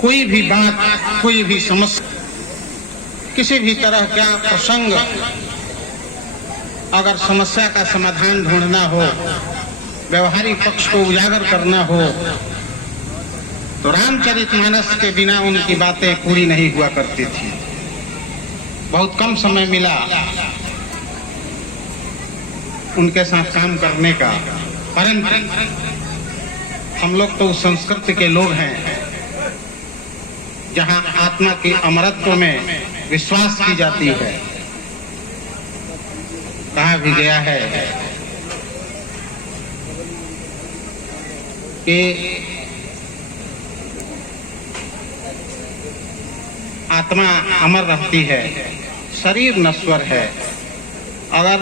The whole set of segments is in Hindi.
कोई भी बात, कोई भी समस्या, किसी भी तरह का प्रसंग, अगर समस्या का समाधान ढूंढना हो, व्यवहारिक पक्ष को उजागर करना हो, तो रामचरितमानस के बिना उनकी बातें पूरी नहीं हुआ करती थी। बहुत कम समय मिला उनके साथ काम करने का, परंतु हम लोग तो उस संस्कृति के लोग हैं जहां आत्मा के अमरत्व में विश्वास की जाती है। कहा भी गया है कि आत्मा अमर रहती है, शरीर नश्वर है। अगर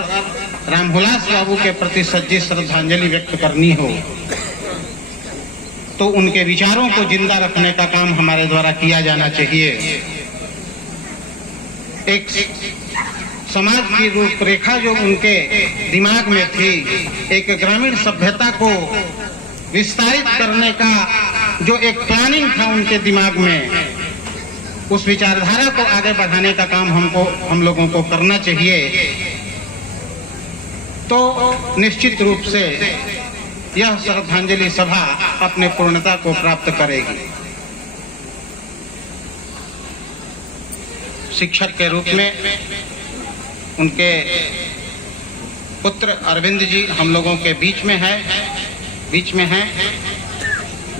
रामहुलास बाबू के प्रति सच्ची श्रद्धांजलि व्यक्त करनी हो तो उनके विचारों को जिंदा रखने का काम हमारे द्वारा किया जाना चाहिए। एक समाज की रूपरेखा जो उनके दिमाग में थी, एक ग्रामीण सभ्यता को विस्तारित करने का जो एक प्लानिंग था उनके दिमाग में, उस विचारधारा को आगे बढ़ाने का काम हम लोगों को करना चाहिए। तो निश्चित रूप से यह श्रद्धांजलि सभा अपने पूर्णता को प्राप्त करेगी। शिक्षक के रूप में उनके पुत्र अरविंद जी हम लोगों के बीच में हैं।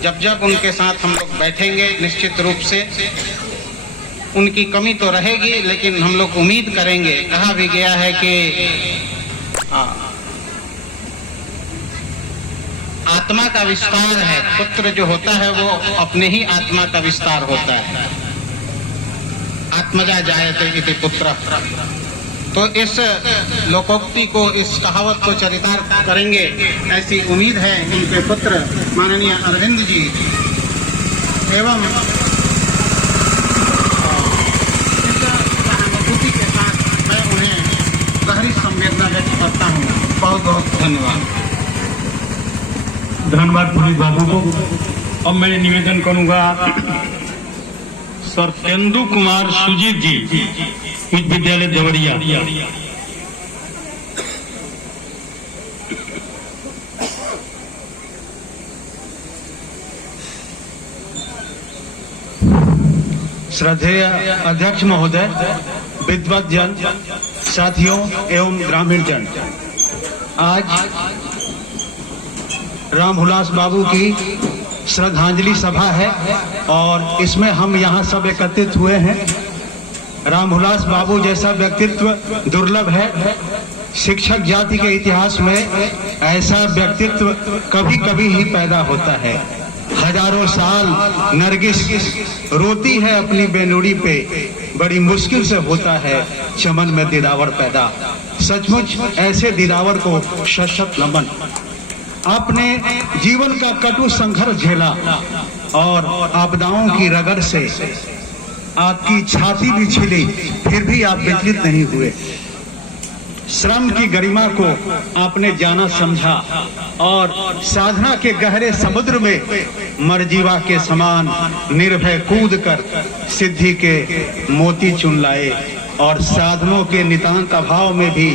जब जब उनके साथ हम लोग बैठेंगे, निश्चित रूप से उनकी कमी तो रहेगी, लेकिन हम लोग उम्मीद करेंगे। कहा भी गया है कि आत्मा का विस्तार है, पुत्र जो होता है वो अपने ही आत्मा का विस्तार होता है। आत्मजा जायते इति पुत्र। तो इस लोकोक्ति को, इस कहावत को चरितार्थ करेंगे, ऐसी उम्मीद है उनके पुत्र माननीय अरविंद जी। एवं इस सहानुभूति के साथ मैं उन्हें गहरी संवेदना व्यक्त करता हूँ। बहुत बहुत धन्यवाद। धन्यवाद पुलिस बाबू को। अब मैं निवेदन करूंगा सर तेंदु कुमार सुजीत जी, उच्च विद्यालय देवरिया। श्रद्धेय अध्यक्ष महोदय, विद्वत जन, साथियों एवं ग्रामीण जन, आज रामहुलास बाबू की श्रद्धांजलि सभा है और इसमें हम यहाँ सब एकत्रित हुए हैं। रामहुलास बाबू जैसा व्यक्तित्व दुर्लभ है। शिक्षक जाति के इतिहास में ऐसा व्यक्तित्व कभी कभी ही पैदा होता है। हजारों साल नरगिस रोती है अपनी बेनुड़ी पे, बड़ी मुश्किल से होता है चमन में दिलावर पैदा। सचमुच ऐसे दिलावर को शत नमन। आपने जीवन का कटु संघर्ष झेला और आपदाओं की रगड़ से आपकी छाती भी छिली, फिर भी आप विचलित नहीं हुए। श्रम की गरिमा को आपने जाना समझा और साधना के गहरे समुद्र में मरजीवा के समान निर्भय कूद कर सिद्धि के मोती चुन लाए और साधनों के नितांत अभाव में भी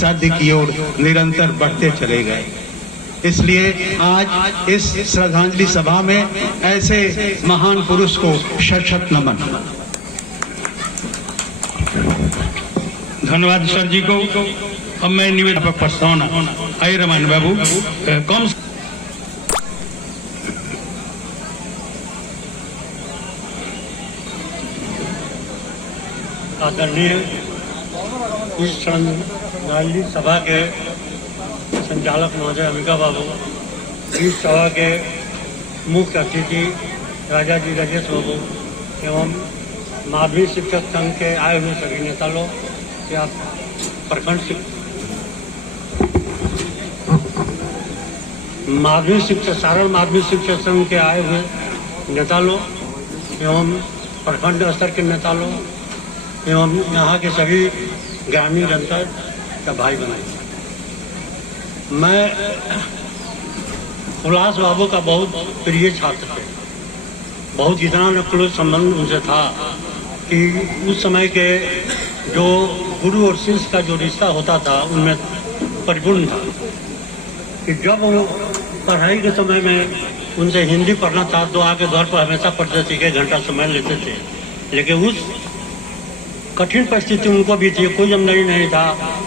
साध्य की ओर निरंतर बढ़ते चले गए। इसलिए आज इस श्रद्धांजलि सभा में ऐसे महान पुरुष को शत नमन। धन्यवाद सर जी को। अब मैं निवेदन प्रस्तावना आई रमान बाबू कम आदरणीय इस श्रद्धांजलि सभा के संचालक महोदय अंबिका बाबू, इस सभा के मुख्य अतिथि राजा जी राजेश बाबू एवं माध्यमिक शिक्षक संघ के आए हुए सभी नेता लोग या प्रखंड माध्यमिक शिक्षक सारण माध्यमिक शिक्षक संघ के आए हुए नेता लोग एवं प्रखंड स्तर के नेता लोग एवं यहाँ के सभी ग्रामीण जनता का भाई बहन, मैं हुलास बाबू का बहुत प्रिय छात्र थे। बहुत इतना क्लोज संबंध उनसे था कि उस समय के जो गुरु और शिष्य का जो रिश्ता होता था उनमें परिपूर्ण था कि जब वो पढ़ाई के समय में उनसे हिंदी पढ़ना था तो आके घर पर हमेशा पढ़ते थे, 1 घंटा समय लेते थे। लेकिन उस कठिन परिस्थिति उनको भी थी, कोई आमदनी नहीं था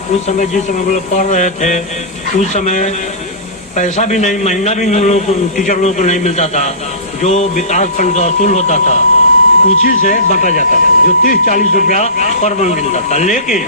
उस समय। जिस समय वो लोग पढ़ रहे थे उस समय पैसा भी नहीं, महीना भी उन लोगों को, टीचर लोगों को नहीं मिलता था। जो विकास फंड का वसूल होता था उसी से बांटा जाता था, जो 30-40 रुपया पर मंथ मिलता था। लेकिन